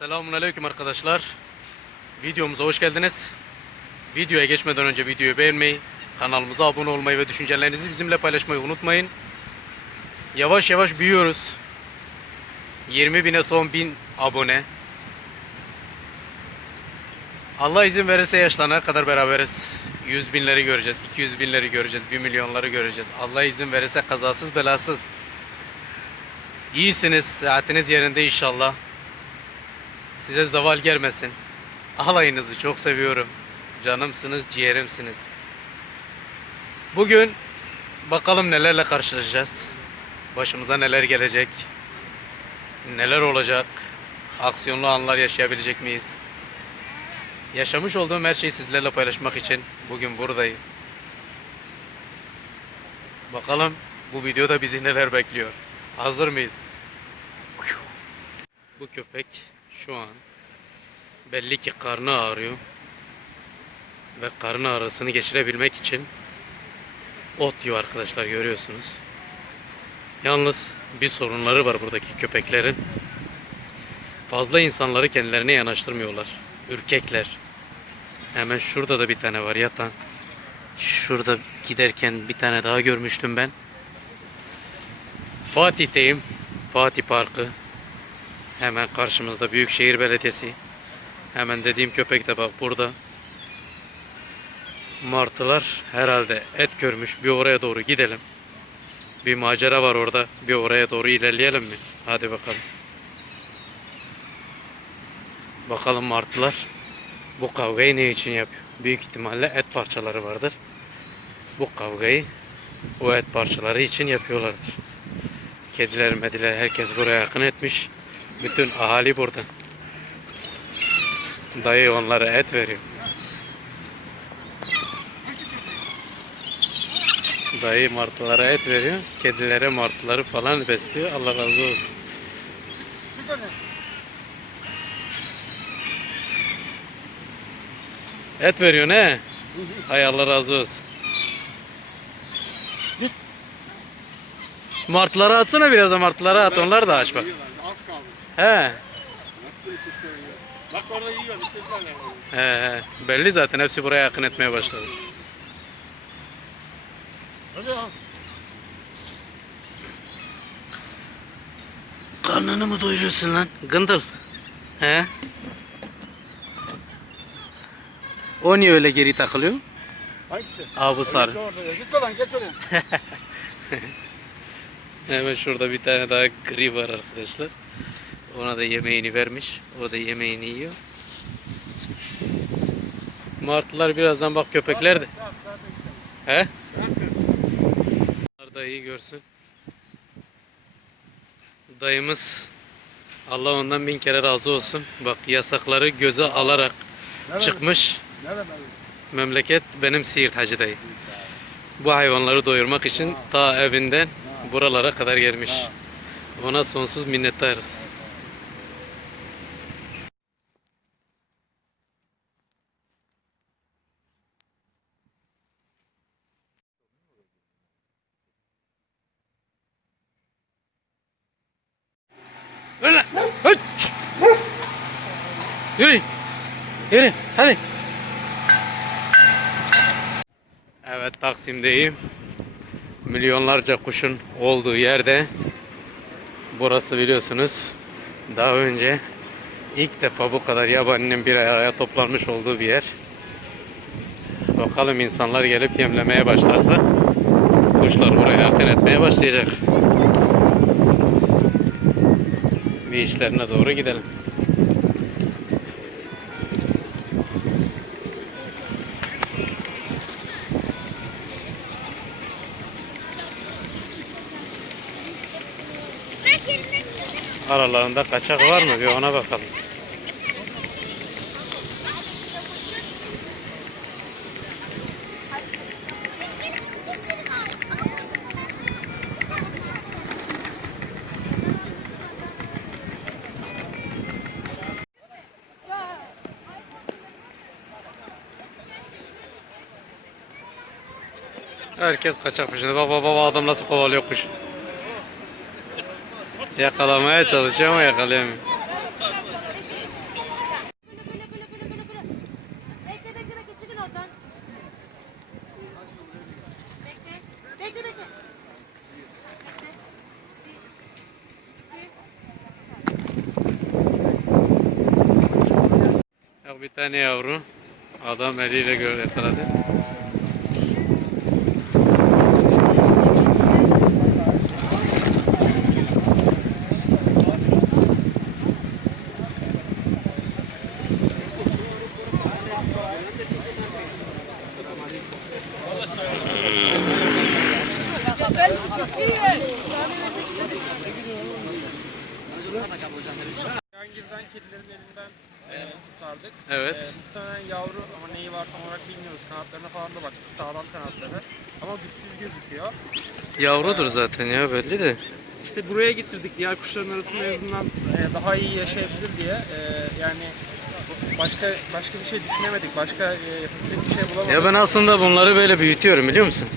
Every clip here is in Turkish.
Selamun Aleyküm arkadaşlar. Videomuza hoş geldiniz. Videoya geçmeden önce videoyu beğenmeyi, kanalımıza abone olmayı ve düşüncelerinizi bizimle paylaşmayı unutmayın. Yavaş yavaş büyüyoruz. 20 bine son 1000 abone. Allah izin verirse yaşlanana kadar beraberiz. 100 binleri göreceğiz, 200 binleri göreceğiz, 1 milyonları göreceğiz. Allah izin verirse kazasız belasız. İyisiniz, saatiniz yerinde inşallah. Size zaval gelmesin. Alayınızı çok seviyorum. Canımsınız, ciğerimsiniz. Bugün bakalım nelerle karşılaşacağız. Başımıza neler gelecek. Neler olacak. Aksiyonlu anlar yaşayabilecek miyiz? Yaşamış olduğum her şeyi sizlerle paylaşmak için bugün buradayım. Bakalım bu videoda bizi neler bekliyor. Hazır mıyız? Bu köpek şu an belli ki karnı ağrıyor. Ve karnı ağrısını geçirebilmek için ot yiyor arkadaşlar görüyorsunuz. Yalnız bir sorunları var buradaki köpeklerin. Fazla insanları kendilerine yanaştırmıyorlar. Ürkekler. Hemen şurada da bir tane var yatan. Şurada giderken bir tane daha görmüştüm ben. Fatih'teyim. Fatih Parkı. Hemen karşımızda Büyükşehir Belediyesi. Hemen dediğim köpek de bak burada. Martılar herhalde et görmüş. Bir oraya doğru gidelim. Bir macera var orada. Bir oraya doğru ilerleyelim mi? Hadi bakalım. Bakalım martılar bu kavgayı ne için yapıyor? Büyük ihtimalle et parçaları vardır. Bu kavgayı o et parçaları için yapıyorlardır. Kediler mediler herkes buraya yakın etmiş. Bütün ahali burada. Dayı onlara et veriyor. Dayı martılara et veriyor. Kedilere martıları falan besliyor. Allah razı olsun. Et veriyor ne? Hay Allah razı olsun. Martılara atsana biraz da martılara at. Onlar da aç bak. He. Bak orada yiyor. He, he. Belli zaten hepsi buraya yakın etmeye başladı. Hadi al. Karnını mı doyuruyorsun lan? Gındıl. He? O niye öyle geri takılıyor? Hangisi? Aa bu sarı. Git oradan geç oraya. Hemen şurada bir tane daha gri var arkadaşlar. Ona da yemeğini vermiş. O da yemeğini yiyor. Martılar birazdan bak köpekler de. He? Bunlar da iyi görsün. Dayımız Allah ondan bin kere razı olsun. Bak yasakları göze alarak çıkmış. Nerede? Memleket benim Siirt Hacı dayı. Bu hayvanları doyurmak için ta evinden buralara kadar gelmiş. Ona sonsuz minnettarız. Ver lan! Hıç! Yürü! Yürü! Hadi! Evet Taksim'deyim. Milyonlarca kuşun olduğu yerde. Burası biliyorsunuz daha önce ilk defa bu kadar yabaninin bir araya toplanmış olduğu bir yer. Bakalım insanlar gelip yemlemeye başlarsa kuşlar buraya akın etmeye başlayacak. Bir işlerine doğru gidelim. Aralarında kaçak var mı? Bir ona bakalım. Herkes kaçak peşinde. Bak bak adam nasıl kovalıyor kuş. Yakalamaya çalışıyor ama yakalayamıyor. Bir tane yavru adam eliyle yakaladı. Evet. E, muhtemelen yavru ama neyi var tam olarak bilmiyoruz. Kanatlarına falan da baktık. Sağlam kanatları. Ama güçsüz gözüküyor. Yavrudur zaten ya belli de. İşte buraya getirdik. Diğer kuşların arasında en azından e, daha iyi yaşayabilir diye. E, yani başka başka bir şey düşünemedik. Başka e, yapabilecek bir şey bulamadık. Ya ben aslında bunları böyle büyütüyorum biliyor musun?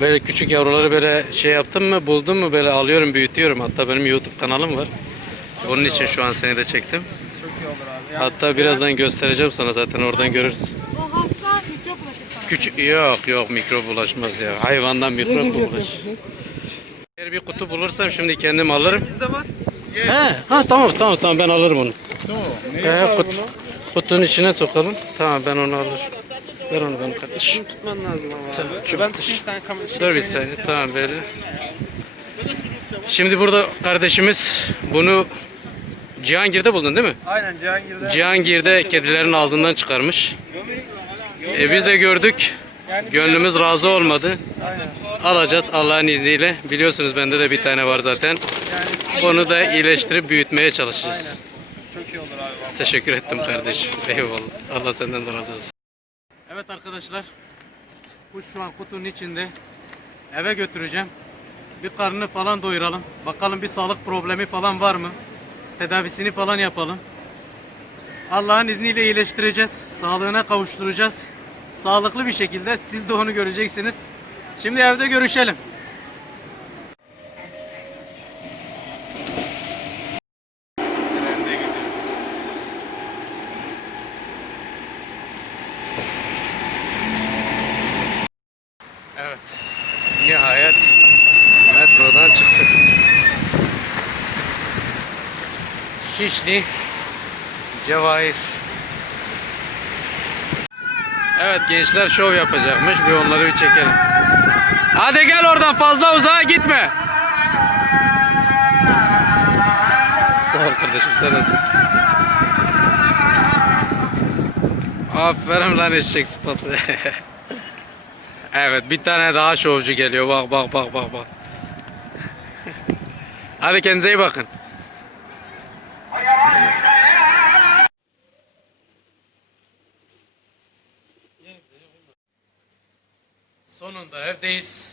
Böyle küçük yavruları böyle şey yaptım mı buldum mu böyle alıyorum büyütüyorum. Hatta benim YouTube kanalım var. Onun için şu an seni de çektim. Olur abi. Yani Hatta birazdan göstereceğim sana zaten oradan görürsün. O hasta mikrop bulaşır sana. Küçük yok yok mikrop bulaşmaz ya. Hayvandan mikrop bulaşır? Eğer bir kutu bulursam şimdi kendim alırım. Bizde var. He, ha tamam tamam tamam ben alırım onu. Tamam. He, kut- kutunun içine sokalım. Tamam ben onu alırım. Ver onu bana kardeşim. Şunu tutman lazım ama Tamam, abi. çok ben tutayım sen kamera şey Dur bir saniye tamam böyle. Şimdi burada kardeşimiz bunu Cihangir'de buldun değil mi? Aynen Cihangir'de. Cihangir'de kedilerin ağzından çıkarmış. E biz de gördük. Gönlümüz razı olmadı. Aynen. Alacağız Allah'ın izniyle. Biliyorsunuz bende de bir tane var zaten. Onu da iyileştirip büyütmeye çalışacağız. Çok iyi olur abi. Teşekkür ettim kardeşim. Eyvallah. Allah senden de razı olsun. Evet arkadaşlar. Kuş şu an kutunun içinde. Eve götüreceğim. Bir karnını falan doyuralım. Bakalım bir sağlık problemi falan var mı? Tedavisini falan yapalım. Allah'ın izniyle iyileştireceğiz. Sağlığına kavuşturacağız. Sağlıklı bir şekilde siz de onu göreceksiniz. Şimdi evde görüşelim. Evet. Nihayet metrodan çıktık. Şişli Cevahir. Evet gençler şov yapacakmış. Bir onları bir çekelim. Hadi gel oradan fazla uzağa gitme. Sağ ol kardeşim sen nasılsın? Aferin lan eşek sıpası. evet bir tane daha şovcu geliyor. Bak bak bak bak bak. Hadi kendinize iyi bakın. Sonunda evdeyiz.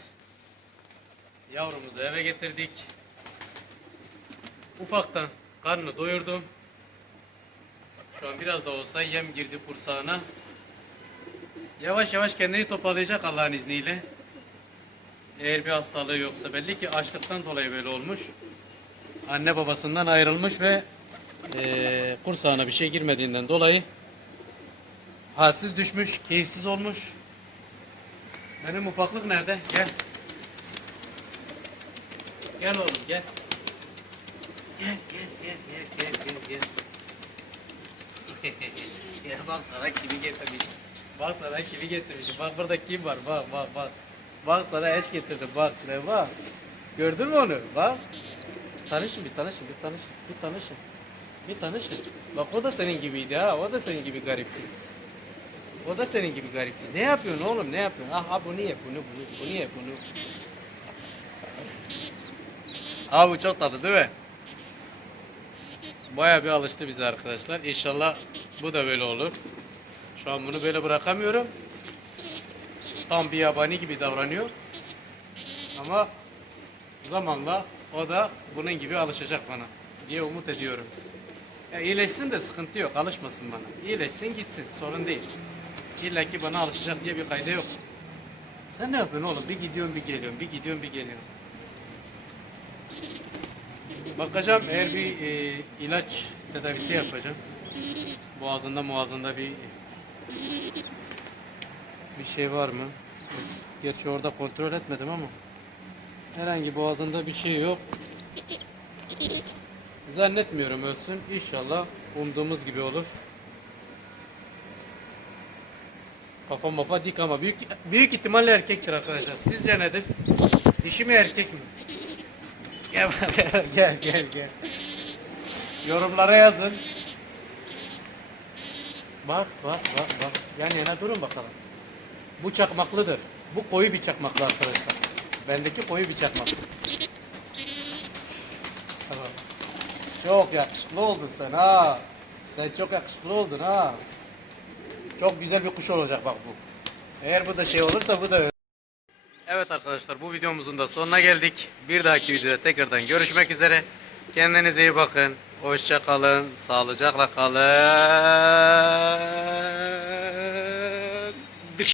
Yavrumuzu eve getirdik. Ufaktan karnını doyurdum. Şu an biraz da olsa yem girdi kursağına. Yavaş yavaş kendini toparlayacak Allah'ın izniyle. Eğer bir hastalığı yoksa belli ki açlıktan dolayı böyle olmuş. Anne babasından ayrılmış ve eee kursağına bir şey girmediğinden dolayı halsiz düşmüş, keyifsiz olmuş. Benim ufaklık nerede? Gel. Gel oğlum gel. Gel gel gel gel gel gel gel. ya bak sana kimi getirmiş. Bak sana kimi getirmiş. Bak burada kim var? Bak bak bak. Bak sana eş getirdim. Bak şuraya bak. Gördün mü onu? Bak. Tanışın bir tanışın bir tanışın. Bir tanışın. Bir tanışın. Bak o da senin gibiydi ha. O da senin gibi garipti. O da senin gibi garipti. Ne yapıyorsun oğlum? Ne yapıyorsun? Aha bunu ye, bunu, bunu, bunu ye, bunu. Abi bu çok tatlı değil mi? Baya bir alıştı bize arkadaşlar. İnşallah bu da böyle olur. Şu an bunu böyle bırakamıyorum. Tam bir yabani gibi davranıyor. Ama zamanla o da bunun gibi alışacak bana diye umut ediyorum. Ya iyileşsin de sıkıntı yok. Alışmasın bana. İyileşsin gitsin. Sorun değil. İlla ki bana alışacak diye bir kayda yok. Sen ne yapıyorsun oğlum? Bir gidiyorsun bir geliyorsun. Bir gidiyorsun bir geliyorsun. Bakacağım eğer bir e, ilaç tedavisi yapacağım. Boğazında muazında bir bir şey var mı? Gerçi orada kontrol etmedim ama herhangi boğazında bir şey yok. Zannetmiyorum ölsün. İnşallah umduğumuz gibi olur. Kafa mafa dik ama büyük büyük ihtimalle erkektir arkadaşlar. Sizce nedir? Dişi mi erkek mi? Gel gel gel gel. Yorumlara yazın. Bak bak bak bak. Yan yana durun bakalım. Bu çakmaklıdır. Bu koyu bir çakmaklı arkadaşlar. Bendeki koyu bir çakmak. Tamam. Çok yakışıklı oldun sen ha. Sen çok yakışıklı oldun ha. Çok güzel bir kuş olacak bak bu. Eğer bu da şey olursa bu da öyle. Evet arkadaşlar bu videomuzun da sonuna geldik. Bir dahaki videoda tekrardan görüşmek üzere. Kendinize iyi bakın. Hoşça kalın. Sağlıcakla kalın.